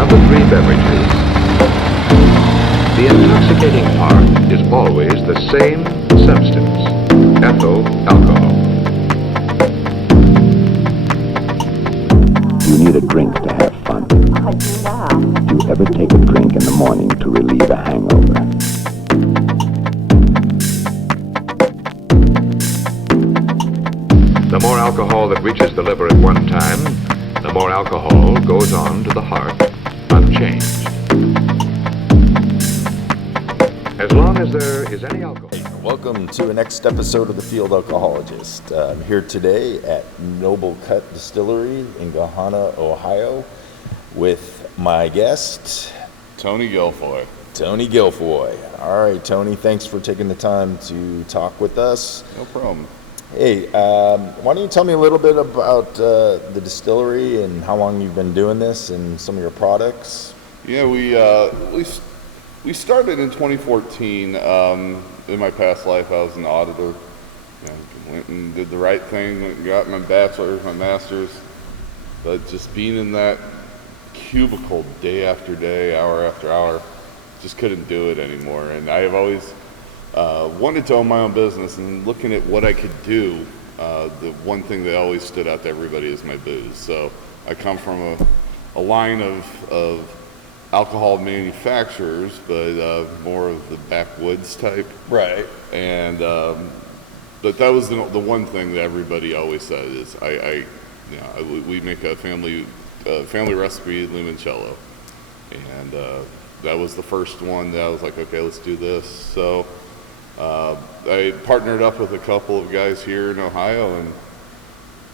of the three beverages, the intoxicating part is always the same substance, ethyl alcohol. You need a drink to have fun. I do now. Do you ever take a drink in the morning to relieve a hangover? The more alcohol that reaches the liver at one time, the more alcohol goes on to the heart unchanged. As long as there is any alcohol. Welcome to the next episode of the Field Alcohologist. I'm here today at Noble Cut Distillery in Gahanna, Ohio, with my guest, Tony Guilfoy. Tony Guilfoy. All right, Tony, thanks for taking the time to talk with us. No problem. Hey, why don't you tell me a little bit about the distillery and how long you've been doing this and some of your products? Yeah, we started in 2014. In my past life, I was an auditor. You know, went and did the right thing, went and got my bachelor's, my master's. But just being in that cubicle day after day, hour after hour, just couldn't do it anymore. And I have always wanted to own my own business, and looking at what I could do, the one thing that always stood out to everybody is my booze. So I come from a line of alcohol manufacturers, but more of the backwoods type. Right. And but that was the one thing that everybody always said is we make a family recipe limoncello, and that was the first one that I was like, okay, let's do this. So I partnered up with a couple of guys here in Ohio and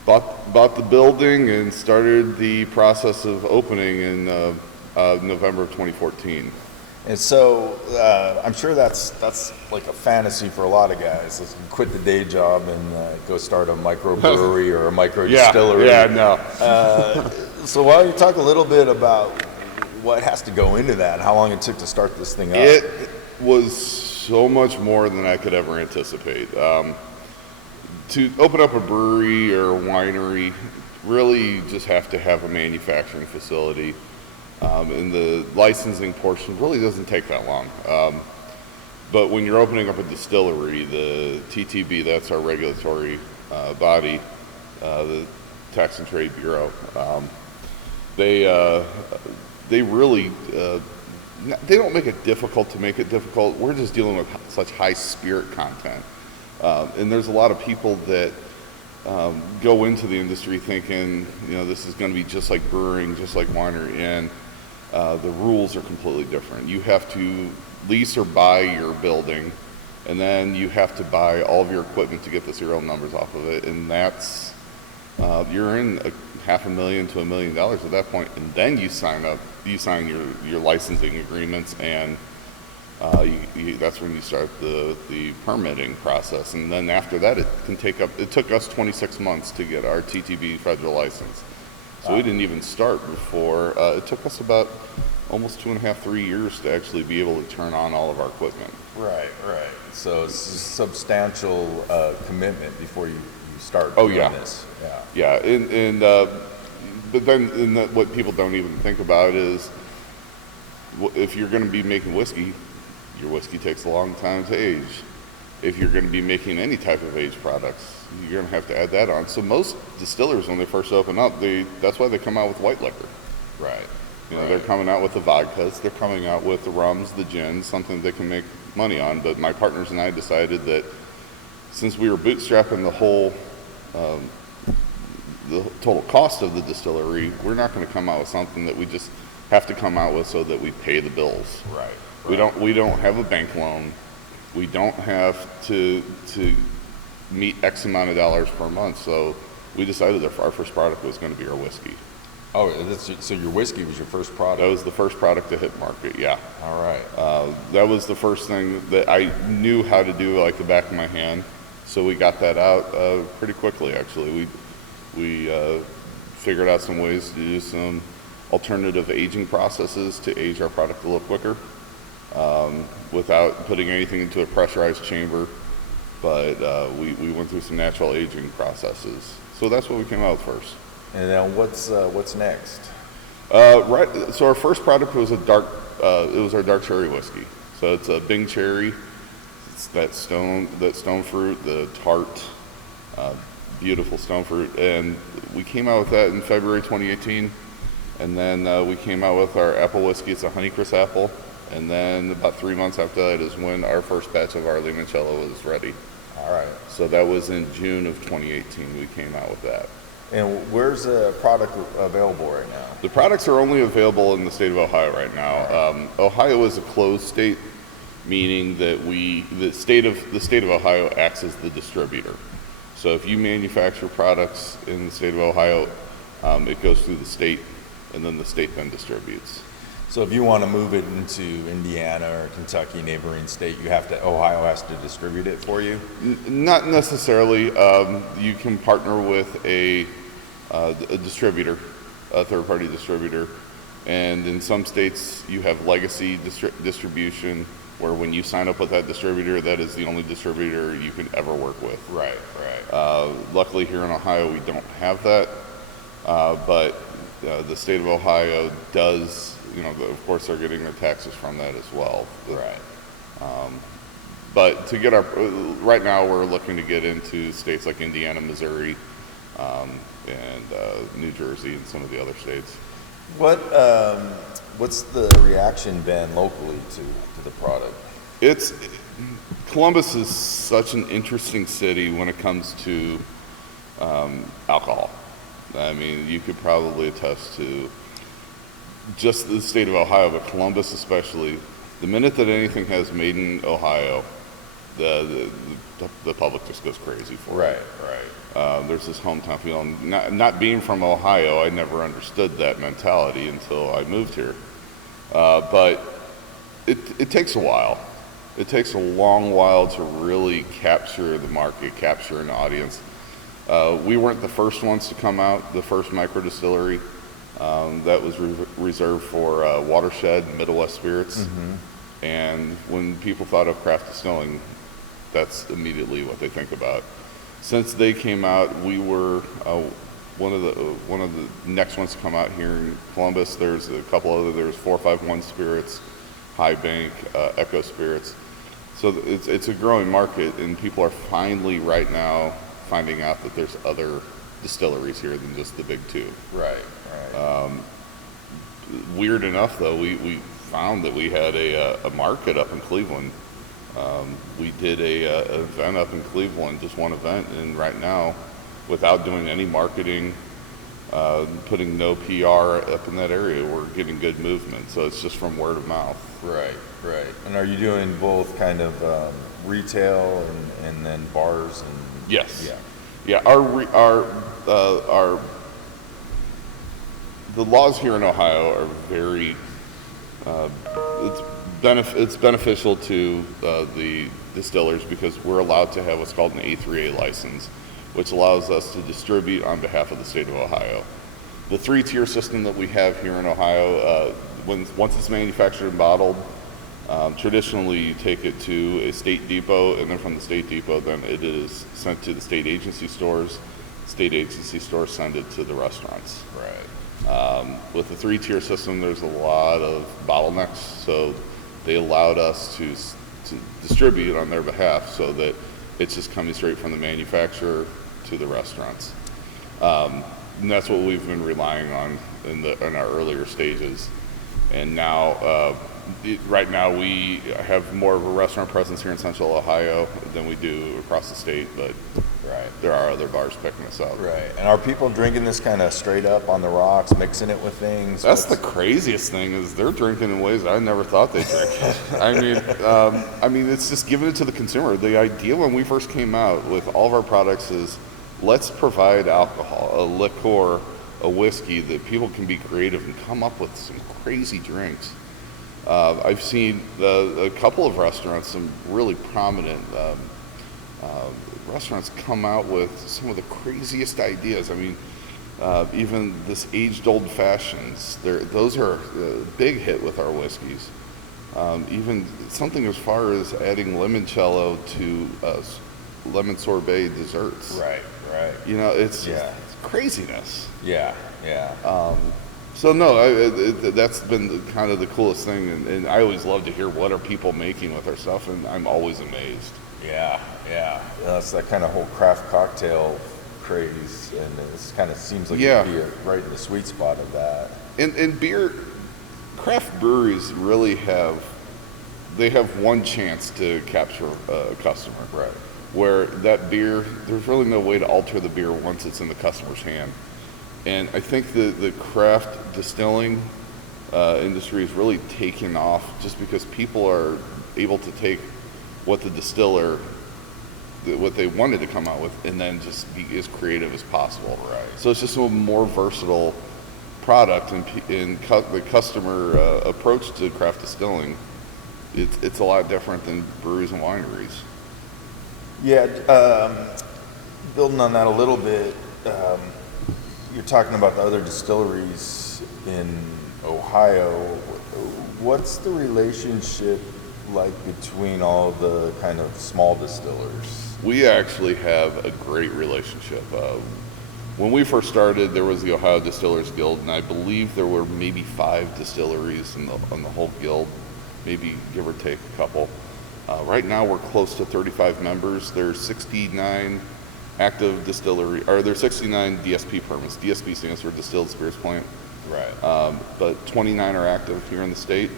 bought the building and started the process of opening in November of 2014. And so I'm sure that's like a fantasy for a lot of guys. Let's quit the day job and go start a microbrewery or a micro distillery. Yeah, no. So why don't you talk a little bit about what has to go into that, how long it took to start this thing up? It was so much more than I could ever anticipate. To open up a brewery or a winery, really just have to have a manufacturing facility. And the licensing portion really doesn't take that long. But when you're opening up a distillery, the TTB, that's our regulatory body, the Tax and Trade Bureau, they really, they don't make it difficult to make it difficult. We're just dealing with such high spirit content. And there's a lot of people that go into the industry thinking, this is going to be just like brewing, just like winery, and the rules are completely different. You have to lease or buy your building, and then you have to buy all of your equipment to get the serial numbers off of it, and that's you're in $500,000 to $1 million at that point, and then you sign your licensing agreements, and that's when you start the permitting process. And then after that, it took us 26 months to get our TTB federal license. So we didn't even start before, it took us about almost 2.5, 3 years to actually be able to turn on all of our equipment. Right. So it's a substantial commitment before you start doing this. Yeah, and but then what people don't even think about is if you're going to be making whiskey, your whiskey takes a long time to age. If you're going to be making any type of aged products, you're going to have to add that on. So most distillers, when they first open up, that's why they come out with white liquor. Right. They're coming out with the vodkas, they're coming out with the rums, the gins, something they can make money on. But my partners and I decided that since we were bootstrapping the total cost of the distillery, we're not going to come out with something that we just have to come out with so that we pay the bills. Right. We don't have a bank loan. We don't have to meet X amount of dollars per month. So we decided that our first product was going to be our whiskey. Oh, so your whiskey was your first product? That was the first product to hit market, yeah. All right. That was the first thing that I knew how to do like the back of my hand. So we got that out pretty quickly, actually. We figured out some ways to do some alternative aging processes to age our product a little quicker without putting anything into a pressurized chamber. But we went through some natural aging processes. So that's what we came out with first. And then what's next? Right. So our first product was a dark. It was our dark cherry whiskey. So it's a Bing cherry. It's that stone fruit, the tart, beautiful stone fruit, and we came out with that in February 2018. And then we came out with our apple whiskey. It's a Honeycrisp apple. And then about 3 months after that is when our first batch of our limoncello was ready. All right. So that was in June of 2018. We came out with that. And where's the product available right now? The products are only available in the state of Ohio right now. Ohio is a closed state, meaning that the state of Ohio acts as the distributor. So if you manufacture products in the state of Ohio, it goes through the state, and then the state then distributes. So if you want to move it into Indiana or Kentucky, neighboring state, Ohio has to distribute it for you? Not necessarily. You can partner with a distributor, a third-party distributor, and in some states you have legacy distribution, where when you sign up with that distributor, that is the only distributor you can ever work with. Right, right. Luckily here in Ohio we don't have that, but the state of Ohio does. Of course, they're getting their taxes from that as well. Right. But to get right now, we're looking to get into states like Indiana, Missouri, and New Jersey, and some of the other states. What's the reaction been locally to the product? Columbus is such an interesting city when it comes to alcohol. I mean, you could probably attest to just the state of Ohio, but Columbus especially. The minute that anything has made in Ohio, the public just goes crazy for it. Right. There's this hometown feeling. Not being from Ohio, I never understood that mentality until I moved here. But it takes a while. It takes a long while to really capture the market, capture an audience. We weren't the first ones to come out. The first micro distillery. That was reserved for Watershed, Middle West Spirits. Mm-hmm. And when people thought of craft distilling, that's immediately what they think about. Since they came out, we were one of the next ones to come out here in Columbus. There's a couple other. There's 451 Spirits, High Bank, Echo Spirits. So it's a growing market, and people are finally right now finding out that there's other distilleries here than just the big two. Right. Weird enough, though, we found that we had a market up in Cleveland. We did an event up in Cleveland, just one event, and right now, without doing any marketing, putting no PR up in that area, we're getting good movement. So it's just from word of mouth. Right. And are you doing both kind of retail and then bars and? Yes. Yeah. Our the laws here in Ohio are very. It's beneficial to the distillers because we're allowed to have what's called an A3A license, which allows us to distribute on behalf of the state of Ohio. The 3-tier system that we have here in Ohio, once it's manufactured and bottled, traditionally you take it to a state depot, and then from the state depot, then it is sent to the state agency stores. State agency stores send it to the restaurants. Right. With the 3-tier system, there's a lot of bottlenecks, so they allowed us to distribute on their behalf so that it's just coming straight from the manufacturer to the restaurants. And that's what we've been relying on in our earlier stages. And now, right now, we have more of a restaurant presence here in Central Ohio than we do across the state, but there are other bars picking us up. Right. And are people drinking this kind of straight up on the rocks, mixing it with things? That's the craziest thing is they're drinking in ways I never thought they'd drink it. I mean, it's just giving it to the consumer. The idea when we first came out with all of our products is let's provide alcohol, a liqueur, a whiskey that people can be creative and come up with some crazy drinks. I've seen a couple of restaurants, some really prominent restaurants come out with some of the craziest ideas. I mean, even this aged old fashions, those are a big hit with our whiskeys. Even something as far as adding limoncello to lemon sorbet desserts. Right. You know, it's craziness. Yeah. So no, that's been kind of the coolest thing, and I always love to hear what are people making with our stuff, and I'm always amazed. Yeah. It's that kind of whole craft cocktail craze, and this kind of seems like it'd be right in the sweet spot of that. And beer, craft breweries really have one chance to capture a customer. Right. Where that beer, there's really no way to alter the beer once it's in the customer's hand. And I think the craft distilling industry is really taking off just because people are able to take what the distiller, what they wanted to come out with, and then just be as creative as possible. Right. So it's just a more versatile product, and the customer approach to craft distilling, it's a lot different than breweries and wineries. Yeah, building on that a little bit, you're talking about the other distilleries in Ohio. What's the relationship like between all the kind of small distillers? We actually have a great relationship. When we first started, there was the Ohio Distillers Guild, and I believe there were maybe 5 distilleries in the whole guild, maybe give or take a couple. Right now, we're close to 35 members. There's 69 active distillery, or there's 69 DSP permits. DSP stands for Distilled Spirits Plant. Right. But 29 are active here in the state.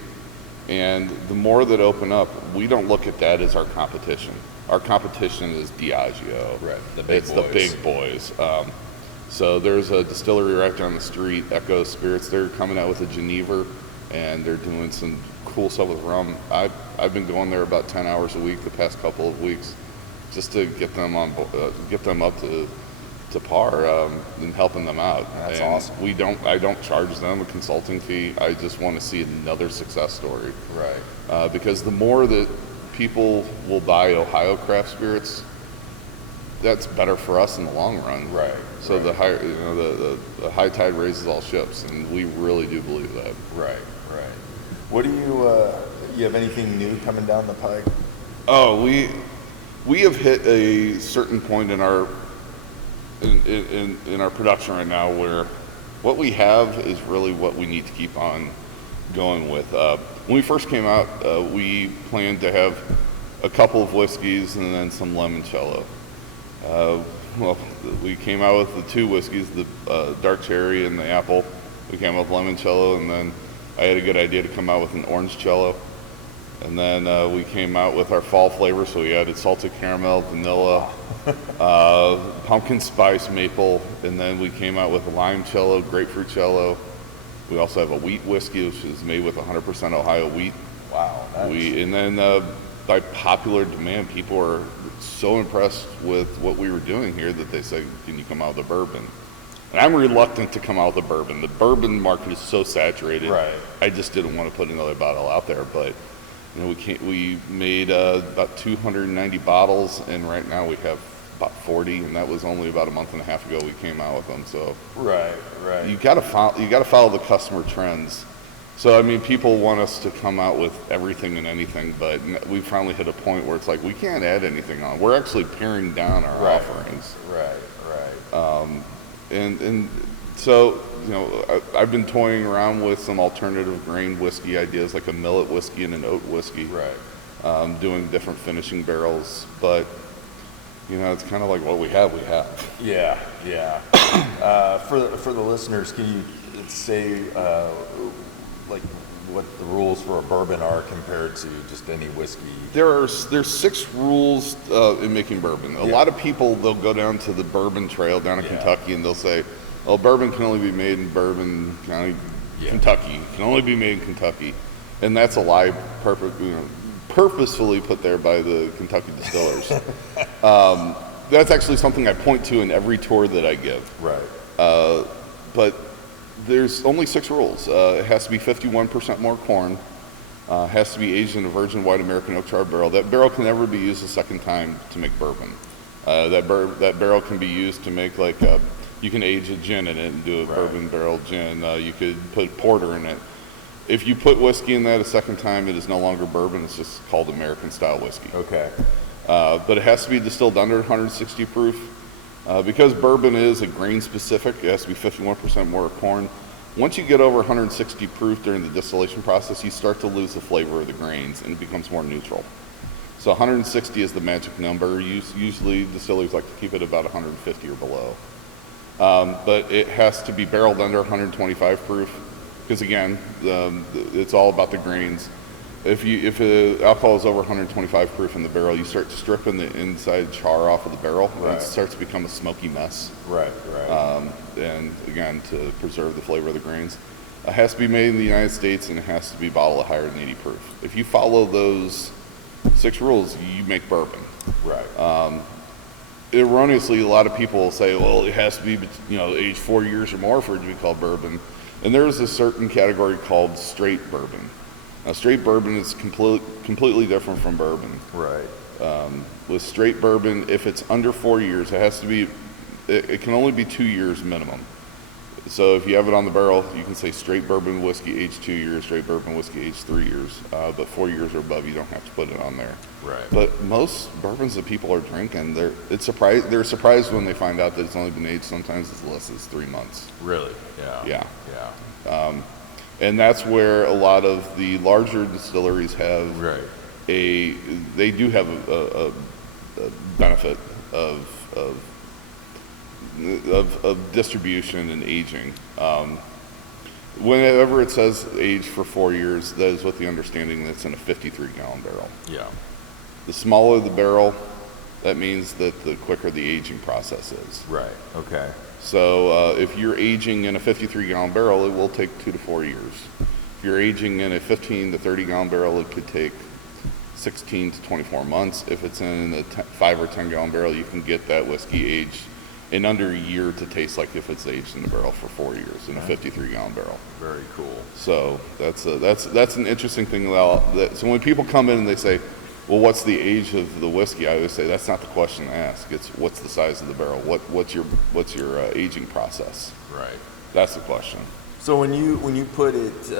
And the more that open up, we don't look at that as our competition. Our competition is Diageo. Right. The big boys. So there's a distillery right down the street, Echo Spirits. They're coming out with a Geneva, and they're doing some cool stuff with rum. I've been going there about 10 hours a week the past couple of weeks, just to get them get them up to par, and helping them out. That's and awesome. I don't charge them a consulting fee. I just want to see another success story. Right. Because the more that people will buy Ohio craft spirits, that's better for us in the long run. Right. So right. the high tide raises all ships, and we really do believe that. Right. What do you have anything new coming down the pike? Oh, we have hit a certain point in our in our production right now where what we have is really what we need to keep on going with. When we first came out, we planned to have a couple of whiskeys and then some limoncello. Well, we came out with the 2 whiskeys, the dark cherry and the apple. We came out with limoncello, and then I had a good idea to come out with an orange cello. And then we came out with our fall flavor, so we added salted caramel, vanilla, pumpkin spice, maple, and then we came out with a lime cello, grapefruit cello. We also have a wheat whiskey, which is made with 100% Ohio wheat. Wow, nice. And then by popular demand, people are so impressed with what we were doing here that they say, "Can you come out with a bourbon?" And I'm reluctant to come out with a bourbon. The bourbon market is so saturated. Right. I just didn't want to put another bottle out there, but we made about 290 bottles, and right now we have about 40, and that was only about a month and a half ago we came out with them. So right. you got to follow the customer trends. So I mean, people want us to come out with everything and anything, but we finally hit a point where it's like we can't add anything on. We're actually paring down our offerings. Right. And so, I've been toying around with some alternative grain whiskey ideas, like a millet whiskey and an oat whiskey. Right. Doing different finishing barrels, but it's kind of like what we have. Yeah. For the listeners, can you say like what the rules for a bourbon are compared to just any whiskey? There's 6 rules in making bourbon. A lot of people, they'll go down to the bourbon trail down in Kentucky, and they'll say, "Oh, bourbon can only be made in Bourbon County, Kentucky. It can only be made in Kentucky," and that's a lie, purposefully put there by the Kentucky distillers. That's actually something I point to in every tour that I give. Right. But there's only 6 rules. It has to be 51% more corn. Has to be aged in a virgin white American oak charred barrel. That barrel can never be used a second time to make bourbon. That barrel can be used to make you can age a gin in it and do a bourbon barrel gin. You could put porter in it. If you put whiskey in that a second time, it is no longer bourbon. It's just called American style whiskey. Okay. But it has to be distilled under 160 proof. Because bourbon is a grain specific, it has to be 51% more corn. Once you get over 160 proof during the distillation process, you start to lose the flavor of the grains and it becomes more neutral. So 160 is the magic number. Usually distillers like to keep it about 150 or below. But it has to be barreled under 125 proof because again, it's all about the grains. If alcohol is over 125 proof in the barrel, you start stripping the inside char off of the barrel, and it starts to become a smoky mess. Right. And again, to preserve the flavor of the grains, it has to be made in the United States and it has to be bottled at higher than 80 proof. If you follow those 6 rules, you make bourbon. Right. Erroneously, a lot of people will say, well, it has to be, aged 4 years or more for it to be called bourbon. And there's a certain category called straight bourbon. Now, straight bourbon is completely different from bourbon. Right. With straight bourbon, if it's under 4 years, it has to be, it can only be 2 years minimum. So if you have it on the barrel, you can say straight bourbon whiskey aged 2 years, straight bourbon whiskey aged 3 years. But 4 years or above, you don't have to put it on there. Right. But most bourbons that people are drinking, they're surprised when they find out that it's only been aged sometimes as less as 3 months. Really? Yeah. Yeah. And that's where a lot of the larger distilleries have they do have a benefit of distribution and aging. Whenever it says age for 4 years, that is with the understanding that it's in a 53-gallon barrel. Yeah. The smaller the barrel, that means that the quicker the aging process is. Right. Okay. So if you're aging in a 53-gallon barrel, it will take 2 to 4 years. If you're aging in a 15 to 30-gallon barrel, it could take 16 to 24 months. If it's in a 5 or 10-gallon barrel, you can get that whiskey aged in under a year to taste like if it's aged in the barrel for 4 years in a 53-gallon barrel. Very cool. So that's an interesting thing about that. So when people come in and they say, well, what's the age of the whiskey? I always say that's not the question to ask. It's what's the size of the barrel? What's your aging process? Right. That's the question. So when you put it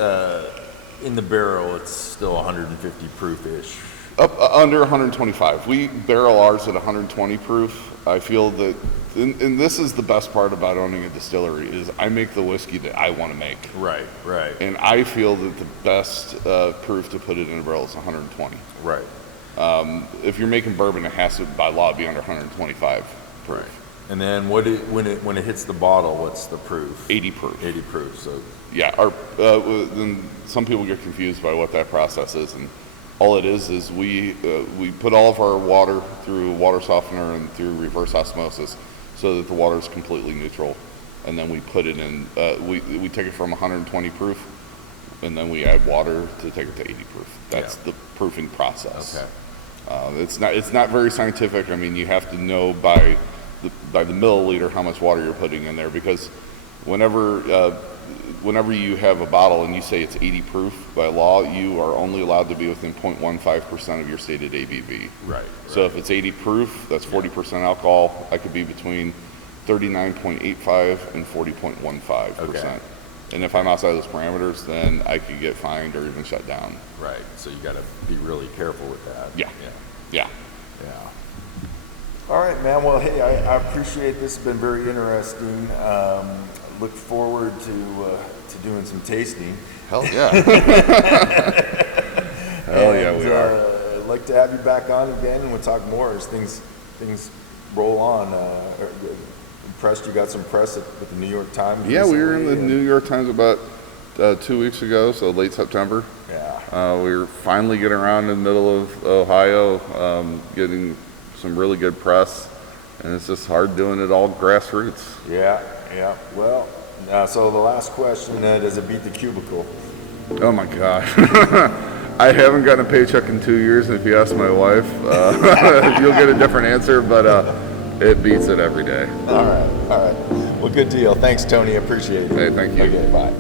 in the barrel, it's still 150 proof-ish. Up under 125. We barrel ours at 120 proof. I feel that, and this is the best part about owning a distillery, is I make the whiskey that I want to make. Right. And I feel that the best proof to put it in a barrel is 120. Right. If you're making bourbon, it has to, by law, be under 125 proof. Right. And then when it hits the bottle, what's the proof? 80 proof. 80 proof. So Yeah. Then some people get confused by what that process is, and all it is we put all of our water through a water softener and through reverse osmosis, so that the water is completely neutral, and then we put it in. We take it from 120 proof, and then we add water to take it to 80 proof. That's the proofing process. Okay. It's not very scientific. I mean, you have to know by the milliliter how much water you're putting in there, because whenever you have a bottle and you say it's 80 proof, by law you are only allowed to be within 0.15% of your stated ABV. Right. So if it's 80 proof, that's 40% alcohol. I could be between 39.85 and 40.15%. Okay. And if I'm outside those parameters, then I could get fined or even shut down. Right. So you got to be really careful with that. Yeah. Yeah. All right, man. Well, hey, I appreciate this. It's been very interesting. Look forward to doing some tasting. Hell yeah. Hell yeah, we are. I'd like to have you back on again, and we'll talk more as things roll on. Impressed you got some press with the New York Times. Yeah, we were in the recently, New York Times about 2 weeks ago, so late September. Yeah. We were finally getting around in the middle of Ohio, getting some really good press, and it's just hard doing it all grassroots. Yeah. Well, so the last question, does it beat the cubicle? Oh my gosh. I haven't gotten a paycheck in 2 years, and if you ask my wife, you'll get a different answer, but it beats it every day. All right. Well, good deal. Thanks, Tony. Appreciate it. Hey, thank you. Okay, bye.